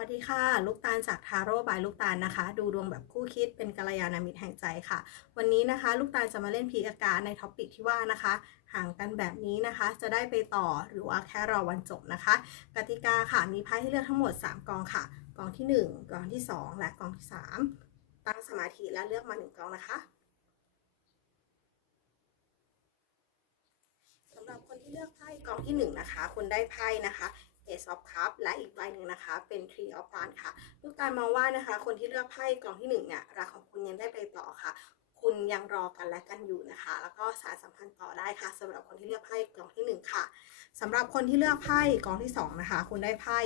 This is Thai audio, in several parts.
วัสดีค่ะ ลูกตาลจากทาโร่บายลูกตาลนะคะ ดูดวงแบบคู่คิดเป็นกัลยาณมิตรแห่งใจค่ะ วันนี้นะคะ ลูกตาลจะมาเล่นพีกากาในท็อปิกที่ว่านะคะ ห่างกันแบบนี้นะคะ จะได้ไปต่อหรือว่าแค่รอวันจบนะคะ กติกาค่ะมีไพ่ให้เลือกทั้งหมด 3 กองค่ะ กองที่ 1 กองที่ 2 และกองที่ 3 ตั้งสมาธิและเลือกมาหนึ่งกองนะคะสำหรับคนที่เลือกไพ่กองที่1นะคะคุณได้ไพ่นะคะ Ace of Cup และอีกใบหนึ่งนะคะ เป็น Tree of p a n ค่ะ ลูกตาลมองว่านะคะ คนที่เลือกไพ่กองที่หนึ่งเนี่ยรักของคุณยังได้ไปต่อค่ะ คุณยังรอกันและกันอยู่นะคะ แล้วก็สารสัมพันธ์ต่อได้ค่ะสำหรับคนที่เลือกไพ่กองที่หนึ่งค่ะสำหรับคนที่เลือกไพ่กองที่สองนะคะ คุณได้ไพ่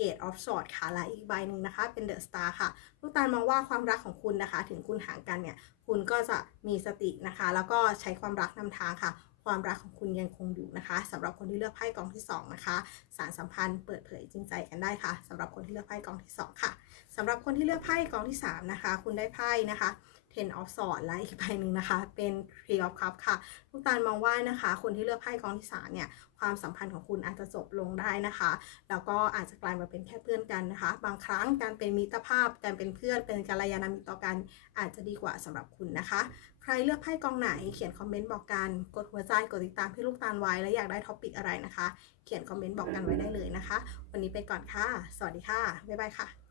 Eight of Swords ค่ะและอีกใบหนึ่งนะคะ เป็น The Star ค่ะ ลูกตาลมองว่าความรักของคุณนะคะ ถึงคุณห่างกันเนี่ย คุณก็จะมีสตินะคะ แล้วก็ใช้ความรักนำทางค่ะ ความรักของคุณยังคงอยู่นะคะสำหรับคนที่เลือกไพ่กองที่สองนะคะสารสัมพันธ์เปิดเผยจริงใจกันได้ค่ะสำหรับคนที่เลือกไพ่กองที่ 2 ค่ะ สำหรับคนที่เลือกไพ่กองที่ 3 นะคะ คุณได้ไพ่นะคะ Ten of Swords และอีกใบหนึ่งนะคะ เป็น Three of Cups ค่ะลูกตาลมองว่านะคะ คนที่เลือกไพ่กองที่ 3 เนี่ย ความสัมพันธ์ของคุณอาจจะจบลงได้นะคะ แล้วก็อาจจะกลายมาเป็นแค่เพื่อนกันนะคะ บางครั้งการเป็นมิตรภาพ การเป็นเพื่อน เป็นกัลยาณมิตรต่อกัน อาจจะดีกว่าสำหรับคุณนะคะ ใครเลือกไพ่กองไหน เขียนคอมเมนต์บอกกัน กดหัวใจ กดติดตามพี่ลูกตาลไว้ และอยากได้ท็อปิกอะไรนะคะ เขียนคอมเมนต์บอกกันไว้ได้เลยนะคะ วันนี้ไปก่อนค่ะ สวัสดีค่ะ บ๊ายบายค่ะ